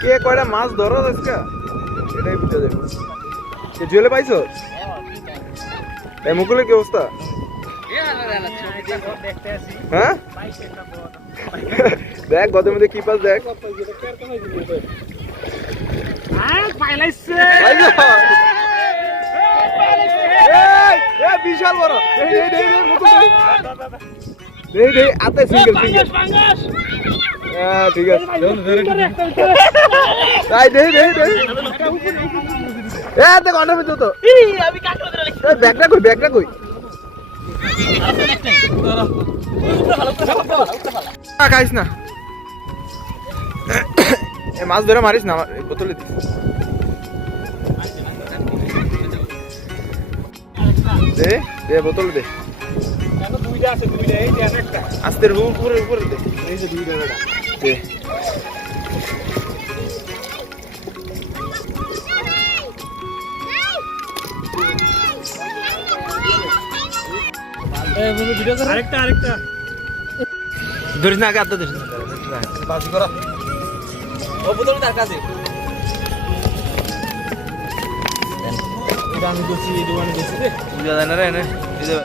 কে কয়টা মাছ ধরো আজকে এটাই বুঝে যাবে কে জুয়েলে পাইছো এই মুকুলের কি অবস্থা হ্যাঁ দেখ গদের মধ্যে কি পাস দেখ বিশাল বড় আতে সিঙ্গেল সিঙ্গেল হ্যাঁ ঠিক আছে তাই দেই দেখ অন্য পেতো তো ব্যাগটা কই খাইস না মাছ ধরে মারিস না আমার বোতলে দিস দে বোতলে দে আস্তে উপরে দে এই যে দুইটা দে আরেকটা ধরিস না আগে আত্মা ধরিস না বাজি করা ও বোতল তার কাছে এটা আমি দোষী দোকানে গেছি রে বুঝা যায় না রে